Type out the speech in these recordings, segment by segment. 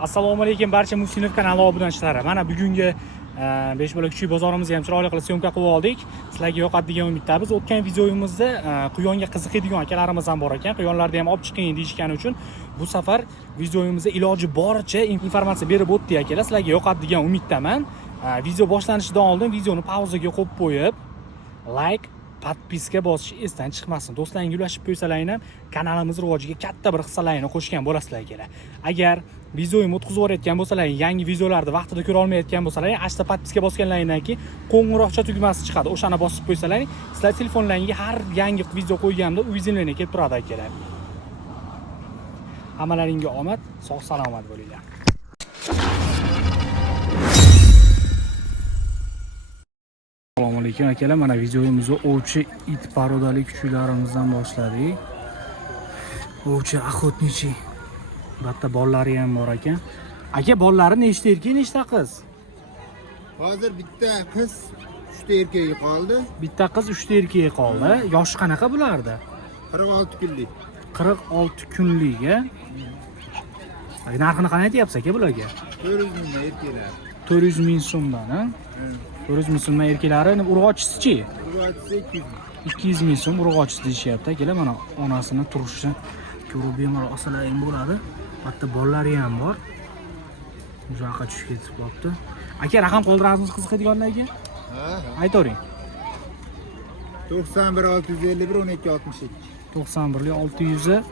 Assalomu alaykum barcha Muhsinov kanali obunachilari. Mana bugungi 5 bola kichik bozorimizni ham chiroyli qilib syomka qilib oldik. Sizlarga yoqadi degan umiddamiz. O'tgan videomizda quyonga qiziqadigan akalarimiz ham bor ekan. Quyonlarni ham olib chiqing deyishgani uchun bu safar videomizda iloji boricha informatsiya berib o'tdik akalar. Sizlarga yoqadi degan umiddaman. Video boshlanishidan oldin videoni pauzaga qo'yib qo'yib, like, podpiska bosish esdan chiqmasin. Do'stlaringiz ulashib qo'ysalaring ham kanalimiz rivojiga katta bir hissalarini qo'shgan bo'lasizlar akalar. Agar videoyimni o'tkazib o'rayotgan bo'lsalaring, yangi videolarni vaqtida ko'ra olmayotgan bo'lsalaring, asta podpiska bosganlaringdan keyin qo'ng'iroqcha tugmasi chiqadi. O'shani bosib qo'ysalaring, sizlar telefonlaringizga har yangi video qo'yganimda uyingizga kelib turadi akalar. Hammalaringga omad, sog' salomat bo'linglar. Assalomu alaykum akalar. Mana videomizni ovchi it parodali kuchuklarimizdan boshladik. Ovchi охотничий. Bitta bollari ham bor ekan. Aka, bollari nechta erkak, nechta qiz? Hozir bitta qiz, 3 ta erkagi qoldi. Bitta qiz, 3 ta erkagi qoldi. Yoshi qanaqa bulardi? 46 kunlik. 46 kunlik, a? Narxini qanday aytyapsiz aka bularga? 400 ming erkaklar. 400 ming so'mdan, a? 400 ming so'mdan erkaklari, urg'ochisi-chi? Urg'ochisi 200 ming so'm urg'ochisi deyishyapti. Akalar, mana onasini turishini ko'rib bemalol olsalaring bo'ladi. Bitta bollari ham bor. Uzoqqa tushib ketib qolibdi. Aka, raqam qoldiramizmi qiziqadiganlarga? Ha. Aytavering. 91 651 12 62. 91 651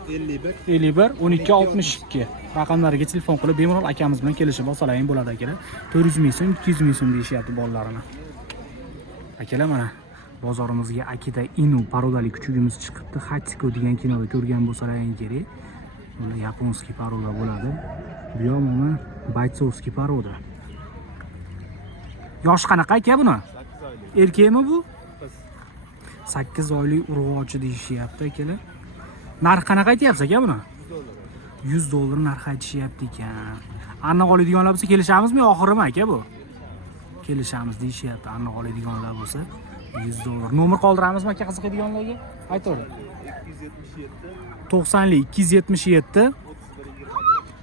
51 12 62 raqamlariga telefon qilib bemalol akamiz bilan kelishib olsalaring bo'ladi akalar. 400 ming so'm, 200 ming so'm deyishyapti bollarini. Akalar, mana bozorimizga Akita Inu parodali kuchugimiz chiqibdi. Hachiko degan kinoda ko'rgan bo'lsalaring kerak. Bu yaponskiy paroda bo'ladi. Bu ham uni baytsovskiy paroda. Yosh qanaqa aka buni? 8 oylik. Erkakmi bu? Qiz. 8 oylik urg'ochi deyishyapti akalar. Narx qanaqa aytyapsiz aka buni? $100 narx aytishyapti ekan. Aniq oladiganlar bo'lsa kelishamizmi, oxirimi aka bu? Kelishamiz deyishyapti. Aniq oladiganlar bo'lsa $100. Nomer qoldiramizmi aka qiziqadiganlarga? Aytavering. 277 277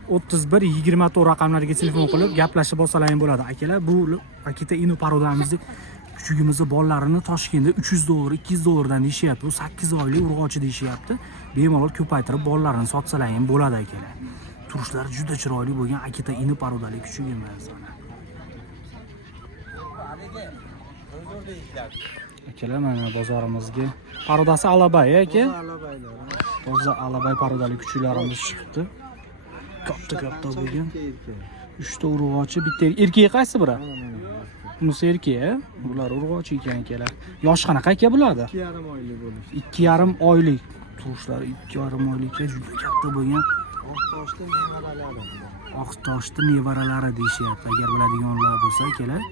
31 24 raqamlariga telefon qilib gaplashib olsalaring bo'ladi akalar. Bu Akita Inu parodamizni kuchugimizni bollarini Toshkentda $300 $200 dan deyishyapti. Bu 8 oylik urg'ochi deyishyapti. Bemalol ko'paytirib bollarini sotsalaring bo'ladi akalar. Turishlari juda chiroyli bo'lgan Akita Inu parodali kuchugimiz. Akalar, mana bozorimizga parodasi Alabay aka. Toza Alabay parodali kuchuklarimiz chiqibdi. Katta bo'lgan. 3 ta urg'ochi, bitta erkak qaysi biri? Bunisi erkak, bular urg'ochi ekan akalar. Yosh qanaqa aka bulardi? 2,5 oylik bo'lish. 2,5 oylik. Turishlari 2,5 oylikka juda katta bo'lgan. Oqtoshda nevaralari. Oqtoshda nevaralari deyishyapti. Agar biladiganlar bo'lsa akalar.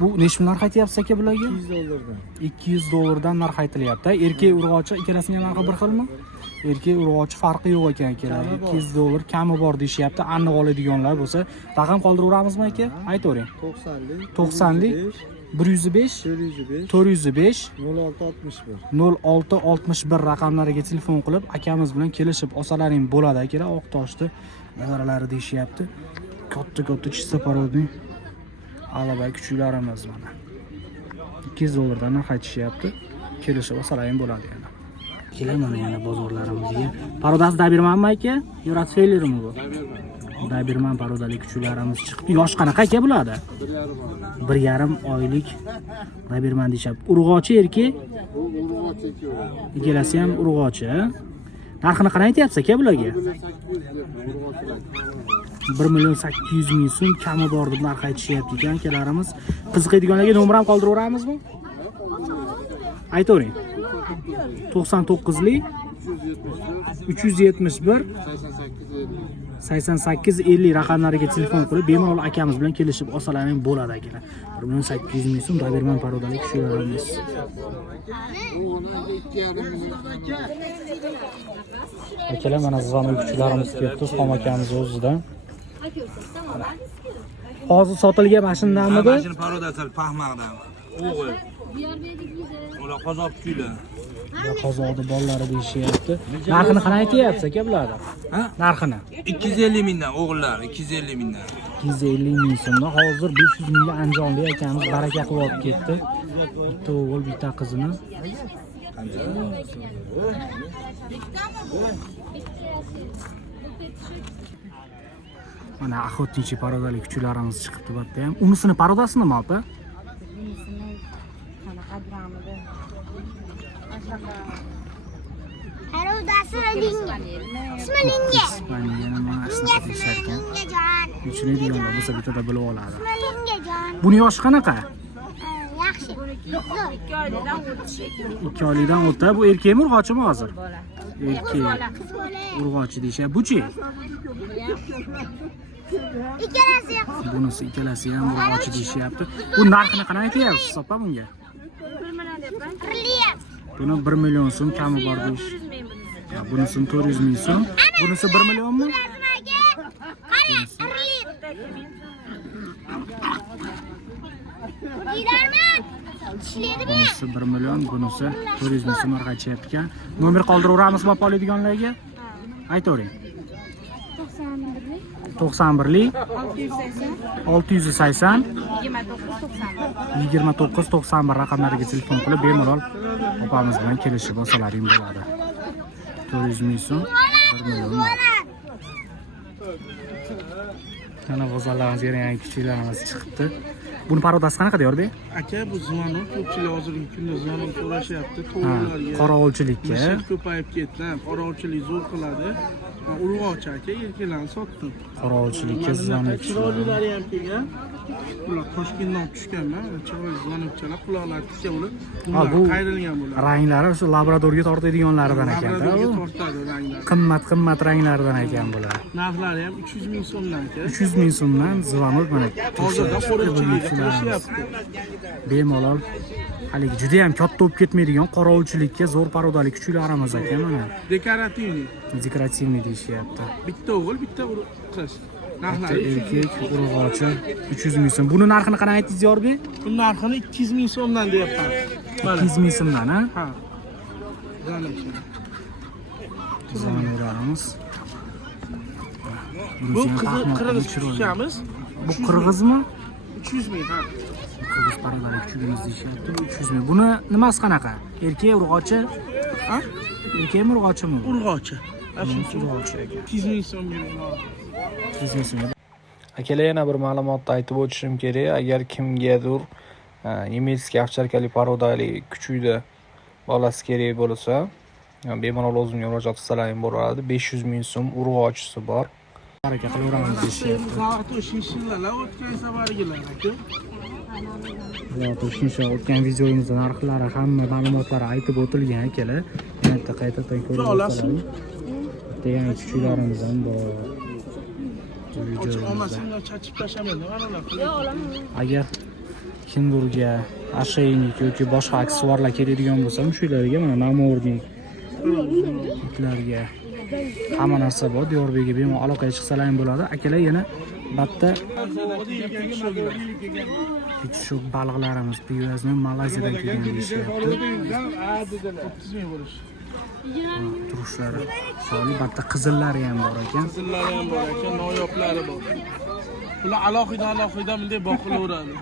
Bu nechta narx aytyapsiz aka bularga? $200 dan. $200 narx aytilyapti. Erkak urg'ochi ikkalasining narxi bir xilmi? Erkak urg'ochi farqi yo'q ekan akalar. $200 kami bor deyishyapti. Aniq oladiganlar bo'lsa, raqam qoldiraveramizmi aka? Aytavering. 90lik 105 405 0661 raqamlariga telefon qilib akamiz bilan kelishib olsalaring bo'ladi akalar. Oqtoshda nevaralari deyishyapti. Katta chista parodning Alabay kuchuklarimiz mana. $200 dan narx aytishyapti. Kelishib olsalaring bo'ladi yana. Kelar mana yana bozorlarimizga. Parodasi Dabirmanmi aka? Yoratfelermi bu? Dabirman parodali kuchuklarimiz chiqdi. Yosh qanaqa aka bulardi? 1,5 oylik Dabirman deyshap. Urg'ochi erkak? Urg'ochi. Ikkalasi ham urg'ochi. Narxini qanday aytyapsiz aka bularga? 1,800,000 so'm kami bor deb narx aytishyapti ekan akalarimiz. Qiziqadiganlarga nomer ham qoldiraveramizmi? Aytavering. 99lik 371 8850 raqamlariga telefon qilib bemalol akamiz bilan kelishib olsalaring bo'ladi akalar. 1,800,000 so'm Dabirman parodali kuchuklarimiz. Akalar, mana zavoy kuchuklarimiz kelibdi, Xom akamiz o'zidan. Hozir sotilgan mashinamidi? Mashina parodasi Pahmaqdan. O'g'il. Ular qozoq kuylar. Va qozog'da bolalari deyishyapti. Narxini qana aytyapsiz aka bularni? Ha? Narxini 250 mingdan o'g'illar, 250 mingdan. 250 ming so'mdan hozir 500 mingga Andijonlik akamiz baraka qilib olib ketdi. Bitta o'g'il, bitta qizini. Mana охотничий parodali kuchlarimiz chiqibdi bu yerda ham. Unisini parodasimi opa? Parodasi linga. Ismi linga. Ispaniyani mana shunaqa deyishgan. Jon. Tushunadiganlar bo'lsa bitada bilib oladi. Ismi linga jon. Buni yoshi qanaqa? Yaxshi. 2 oylikdan o'tdi. Bu erkakmi, urg'ochimi hozir? Erkak. Qiz bola. Urg'ochi deyishyapti. Buchi? Ikkalasi yaxshi. Bunisi ikkalasi ham urg'ochi deyishyapti. Bu narxini qana aytyapsiz opa bunga? Riliyat. Buni 1 million so'm kami bor deyish. Bunisi 400 ming so'm. Bunisi 1 millionmi? Qarang, riliyat. Dilarman. Ishlaydi bu. Bunisi 1 million, bunisi 400 ming so'm arg'achyapti ekan. Nomer qoldiraveramizmi opa oladiganlarga? Aytavering. 91lik 680 2991 raqamlariga telefon qilib bemalol opamiz bilan kelishib olsalaring bo'ladi. 400 ming so'm, 1 million. Mana bozorlarimizga yangi kuchuklarimiz chiqibdi. Buni parodasi qanaqa deyapti? Aka bu zvanok ko'pchilik hozirgi kunda zvanok so'rashyapti to'g'rilarga. Qorovulchilikka. Mishiq ko'payib ketdi. Qorovulchilik zo'r qiladi. Men urg'ochi aka erkaklarni sotdim. Qorovulchilikka zvanok. Chiroylilari ham kelgan. Ular Toshkentdan tushganman. Chiroyli zvanokchalar quloqlari tikka bo'lib, bu qayrilgan bo'ladi. Ranglari o'sha labradorga tortadiganlaridan ekan-da. Labradorga tortadi ranglar. Qimmat ranglaridan ekan bular. Narxlari ham 300 ming so'mdan aka. 300 ming so'mdan zvanok mana. Hozirda qorovulchilik qilishyapti. Bemalol haligi juda ham katta bo'lib ketmaydigan qorovulchilikka zo'r parodali kuchuklarimiz ekan mana. Dekorativniy. Dekorativniy deyishyapti. Bitta o'g'il, bitta qiz. Narxlari Erkak urg'ochi 300 ming so'm. Buni narxini qana aytdingiz Yorbek? bu narxini 200 ming so'mdan deyapman. 200 ming so'mdan, ha? Ha. Zamirlarimiz. Bu qirg'iz kuchamiz. Bu qirg'izmi? 300 ming, ha. Qirg'iz parodali kuchugimiz deyishyapti. 300 ming. Buni nimasi qanaqa? Erkak urg'ochi? Ha? Erkakmi urg'ochimi? Urg'ochi. Urg'ochi ekan. 200 ming so'm beradi. 200 ming so'm. Akalar, yana bir ma'lumotni aytib o'tishim kerak. Agar kimgadir nemetskiy ovcharkali parodali kuchukda bolasi kerak bo'lsa, bemalol o'zimga murojaat qilsalaring bo'ladi. 500 ming so'm urg'ochisi bor. Baraka qilaveramiz deyishyapti. Vaqti shinshillar o'tgan safarigilar aka. Shuncha o'tgan videomizda narxlari, hamma ma'lumotlari aytib o'tilgan akalar. Yana qaytadan ko'rib olsalaring. Bitta yangi kuchuklarimiz ham bor. Olmasinlar chachib tashlamaydi. Agar kimdirga asheynik yoki boshqa aksessuarlar kerakdigan bo'lsa, shularga mana namornik itlarga hamma narsa bor. Diyorbekga bemalol aloqaga chiqsalaring bo'ladi. Akalar yana batta kichik baliqlarimiz piyozmi Malayziyadan kelgan deyishyapti. 30 ming bo'lish. Turushlari chiroyli, batta qizillari ham bor ekan. Qizillari ham bor ekan, noyoblari bor. Ular alohida bunday boqilaveradi.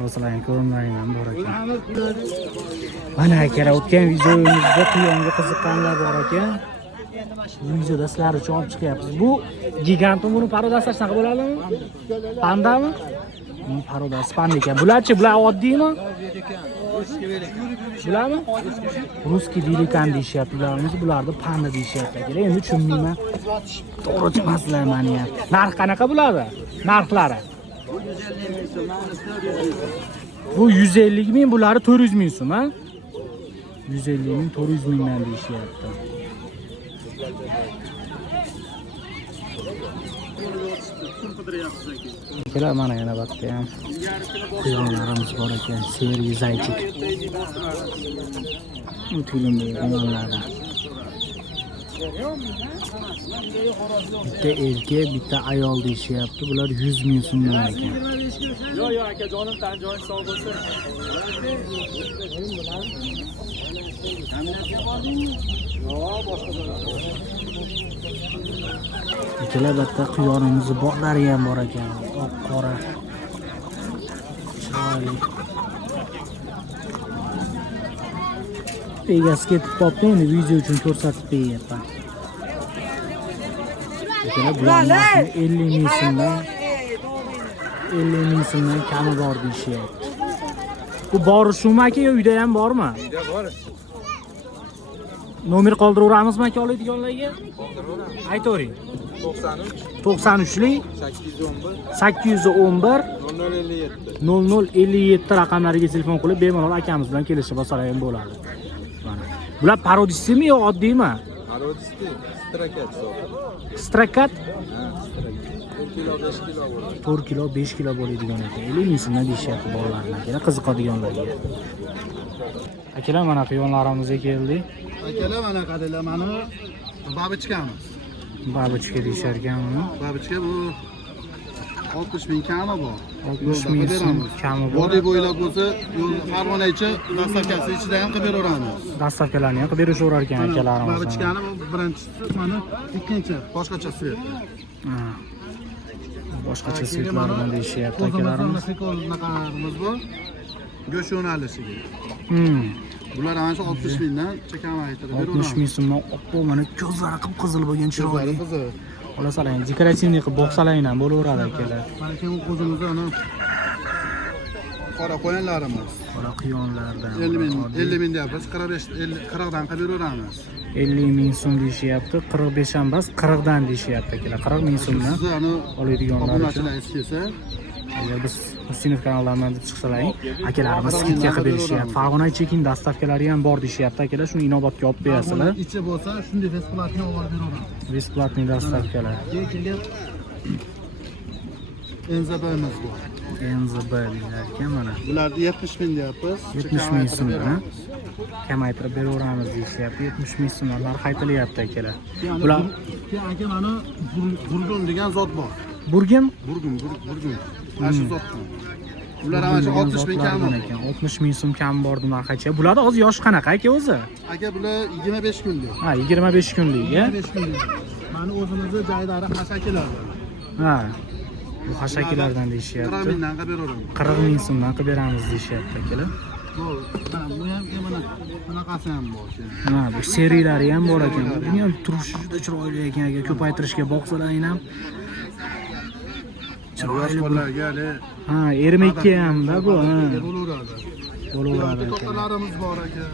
Hozirlarning ko'rimlari ham bor ekan. Mana akalar, o'tgan videomizda quyonga qiziqqanlar bor ekan. Bu videoda sizlar uchun olib chiqyapmiz. Bu gigantmi, buni parodasi qanaqa bo'ladimi? Pandami? Parodasi panda ekan. Bularchi, bular oddiymi? Bularmi? Ruskiy velikan deyishyapti ularimiz. Bularni panda deyishyapti akalar. Endi tushunmayman. To'g'ri emaslar meni ham. Narx qanaqa bo'ladi? Narxlari? Bu 150 ming, bulari 400 ming so'm, ha? 150 ming, 400 mingdan deyishyapti. Akalar, mana yana bakda ham quyonlarimiz bor ekan, seriy zaychik. Bu filmdagi quyonlardan. Bitta erkak, bitta ayol deyishyapti. Bular 100 ming so'mdan ekan. Yo'q, akajonim, tan joying sog' bo'lsin. Ikkala bitta quyonimizni boqlari ham bor ekan. Oq qora. Chiroyli. Egasi ketib qolibdi, endi video uchun ko'rsatib beryapman. Ikkala bularning 50 ming so'mdan 50 ming so'mdan kami bor deyishyapti. Bu bori shumi aka, yo uyda ham bormi? Uyda bor. Nomer qoldiraveramizmi aka oladiganlarga? Aytavering. 93lik 811 0057 raqamlariga telefon qilib bemalol akamiz bilan kelishib olsalar ham bo'ladi. Mana. Bular parodistimi yo oddiymi? Parodisti, strakat hisobi. Strakat 4 kilo 5 kilo bo'ladi. 4 kilo 5 kilo bo'ladigan ekan. 50 ming so'mdan deyishyapti bolalarni akalar, qiziqadiganlarga. Akalar, mana quyonlarimizga keldik. Akalar, mana qaranglar, mana babichkamiz. Babichka deyishar ekan uni. Babichka bu 60 ming kami bor. 60 ming so'm kami bor. Vodiy bo'ylab bo'lsa, yo'l Farg'onacha dastavkasi ichida ham qilib beraveramiz. Dastavkalarni ham qilib berishaverar ekan akalarimiz. Babichkani bu birinchisi, mana ikkinchi boshqacha svet. Boshqacha svetlardan deyishyapti akalarimiz. Bunaqalarimiz bor. Go'sht yo'nalishiga. Bular ana shu 60 mingdan chekamaytirib beraveramiz. 60 ming so'mdan oppo, mana ko'zlari qip-qizil bo'lgan chiroyli. Qizil. Xolasalar, dekorativniy qilib boqsalaring ham bo'laveradi akalar. Mana keyin o'zimizni ana qora qo'yanlarimiz. Qora quyonlardan. 50 ming deyapmiz, 40 dan qilib beraveramiz. 50 ming so'm deyishyapti, 45 ham emas, 40 dan deyishyapti akalar. 40 ming so'mdan Siz ana oladiganlar uchun. obunachilar kelsa, Agar biz Ustinov kanalidan deb chiqsalaring, akalarimiz skidga qilib berishyapti. Farg'ona chekin dastavkalari ham bor deyishyapti akalar. Shuni inobatga olib berasizlar. ichi bo'lsa, shunday besplatniy olib beraveramiz. Besplatniy dastavkalar. Keyin NZB'miz bor. NZB deylar ekan mana. Bularni 70 ming deyapmiz. 70 ming so'mdan kamaytirib beraveramiz deyishyapti. 70 ming so'mlar qaytilyapti akalar. Bular keyin aka mana burgun degan zot bor. Burgim? Burgun. Mana shu zotdan. Bular ana shu 60 ming kam ekan. 60 ming so'm kam bor narxacha. Bularning hozir yoshi qanaqa aka o'zi? Aka bular 25 kunlik. Ha, 25 kunlik, ya. 25 kunlik. Mana o'zimizning joylari hashakilardan. Ha. Bu hashakilardan deyishyapti. 40 mingdan qilib beraveramiz. 40 ming so'mdan qilib beramiz deyishyapti akalar. Bu ham mana bunaqasi ham bor. Ha, bu seriyalari ham bor ekan. Buni ham turishi juda chiroyli ekan aka. Ko'paytirishga boqsalaring ham. Chiroyli bolalarga ha, ermakka ham-da bu, ha. Bo'laveradi. Kattalarimiz bor aka.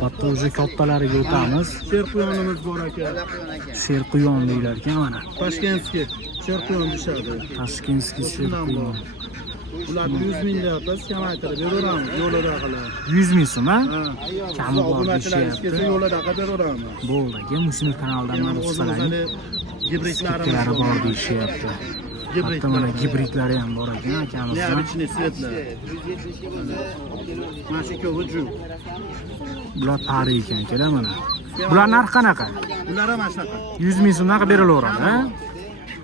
Katta o'zi kattalariga o'tamiz. Serquyonimiz bor aka. Serquyon deylar ekan mana. Toshkentskiy serquyon dishadi. Toshkentskiy serquyon. Ularni 100 ming deyapmiz, kamaytirib beraveramiz yo'lida qilib. 100 ming so'm, ha? Kami bor deyapti. Yo'lida qilib beraveramiz. Bo'ldi, aka, Mushinov kanalidan mana chiqsalaring. Gibridlarimiz bor deyishyapti. Hatta mana gibridlari ham bor ekan akamizdan. Neobычный svetlar. Mana shu ko'vujum. Bular pari ekan akalar mana. Bular narx qanaqa? Bular ham shunaqa. 100 ming so'mdan qilib berilaveradi, ha?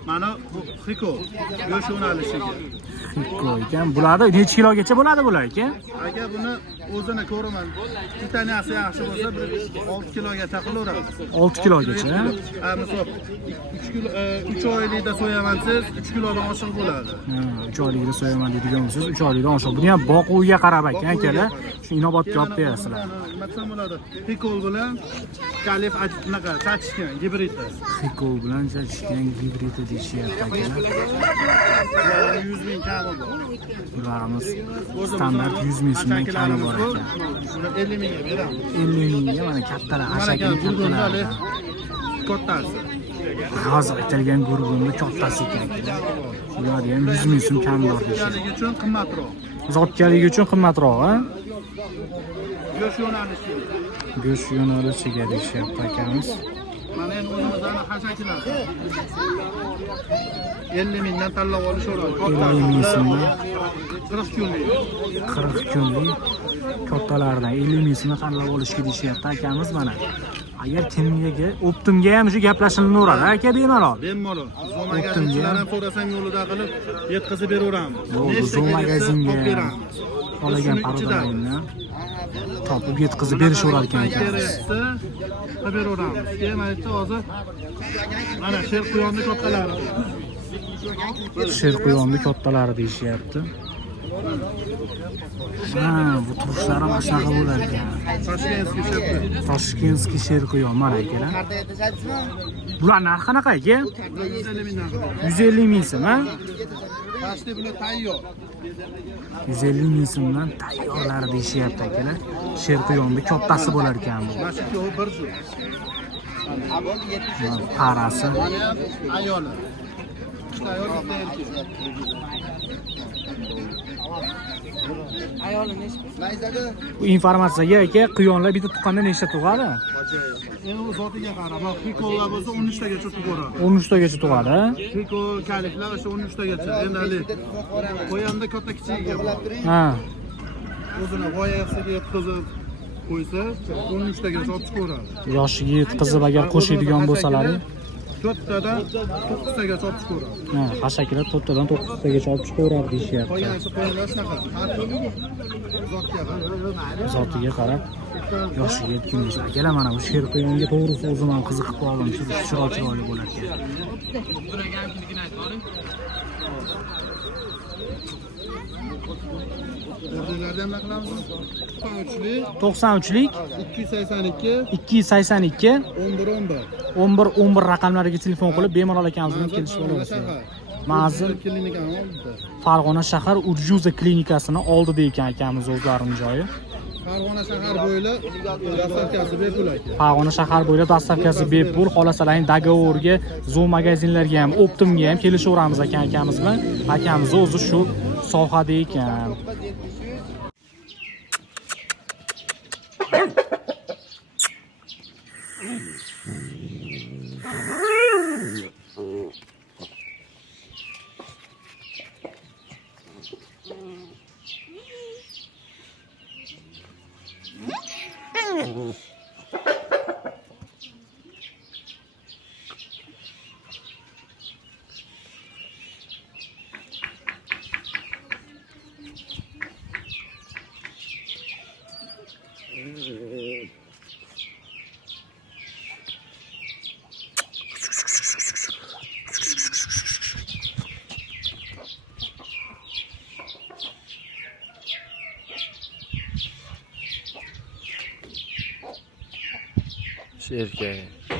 Mana bu xiko, go'sht yo'nalishiga. Xiko ekan. Bularda necha kilogacha bo'ladi bular aka? Aka buni o'zini ko'raman. Titaniyasi yaxshi bo'lsa 6 kilogacha qilaveradi. 6 kilogacha, ha? Misol 3 kilo 3 oylikda so'yaman siz 3 kilodan oshiq bo'ladi. 3 oylikda so'yaman deydigan bo'lsangiz 3 oylikdan oshiq. Buni ham boquviga qarab ekan akalar. Shu inobatga olib berasizlar. Nima bo'ladi? Xiko bilan kalif anaqa chachishgan gibrid. Xiko bilan chachishgan gibrid deyishyapti akalar. 100 ming kami bor. Bularimiz standart 100 ming so'mdan kami bor ekan. 50 mingga beramiz. 50 mingga mana kattalar, hashakli kattalar. Kattasi. Hozir aytilgan gurgumni kattasi ekan akalar. Bularga ham 100 ming so'm kam bor deyishadi. Zotkaligi uchun qimmatroq. Zotkaligi uchun qimmatroq, ha? Go'sht yo'nalishi. Go'sht yo'nalishiga deyishyapti akamiz. Mana endi o'zimizdan hashakilar. 50 mingdan tanlab olishaveradi. 50 ming so'mdan 40 kunlik. 40 kunlik kattalardan 50 ming so'mdan tanlab olishga deyishyapti akamiz mana. Agar kimga optimga ham shu gaplashilaveradi aka bemalol. Bemalol. Zoom Optimga. magazinchilar ham so'rasang yo'lida qilib yetkazib beraveramiz. Bo'ldi, Zoom magazinga olib beramiz. qolagan parodalaringni topib yetkazib berishaverar ekan aka. Keraksa qilib beraveramiz. Keyin aytdi hozir mana sher quyonni kattalari. Sher quyonni kattalari deyishyapti. Ha, bu turushlari mana shunaqa bo'lar ekan. Toshkentskiy sherqi. Toshkentskiy sher quyon mana akalar. Bular narxi qanaqa aka? 150 mingdan qilib. 150 ming so'm, ha? Pashti bular tayyor. 150 ming so'mdan tayyorlari deyishyapti akalar. Sher quyonni kattasi bo'lar ekan bu. Mana shu ikkovi bir xil. Parasi. Ayoli. Ikkita ayol, bitta erkak. Bu informatsiyaga aka quyonlar bitta tuqqanda nechta tug'adi? Endi u zotiga qarab, pikolar bo'lsa 13 tagacha tug'oradi. 13 tagacha tug'adi, ha? Piko kaliklar o'sha 13 tagacha. Endi hali qo'yanda katta kichigiga bor. Ha. O'zini voyasiga yetkazib qo'ysa 13 tagacha olib chiqaveradi. Yoshiga yetkazib agar qo'shadigan bo'lsalari, 4 tadan 9 tagacha olib chiqaveradi. ha, hashakilar 4 tadan 9 tagacha olib chiqaveradi deyishyapti. Qolgan esa qo'yinlar shunaqa. Har xil zotga qarab. Zotiga qarab yoshiga yetgan bo'lsa, akalar mana bu sher quyonga to'g'risi o'zim ham qiziqib qoldim. Chiroyli bo'lar ekan. O'rdalarda ham qilamiz. 93lik 282 282 11 11 raqamlariga telefon qilib bemalol akamiz bilan kelishib olasizlar. Manzil klinikani oldida. Farg'ona shahar Urjuza klinikasini oldida ekan akamiz o'zlarining joyi. Farg'ona shahar bo'ylab dastavkasi bepul aka. Farg'ona shahar bo'ylab dastavkasi bepul. Xohlasalar dogovorga, Zoom magazinlarga ham, Optimga ham kelishaveramiz akamiz bilan. Akamiz o'zi shu sohada ekan. Shu erkak.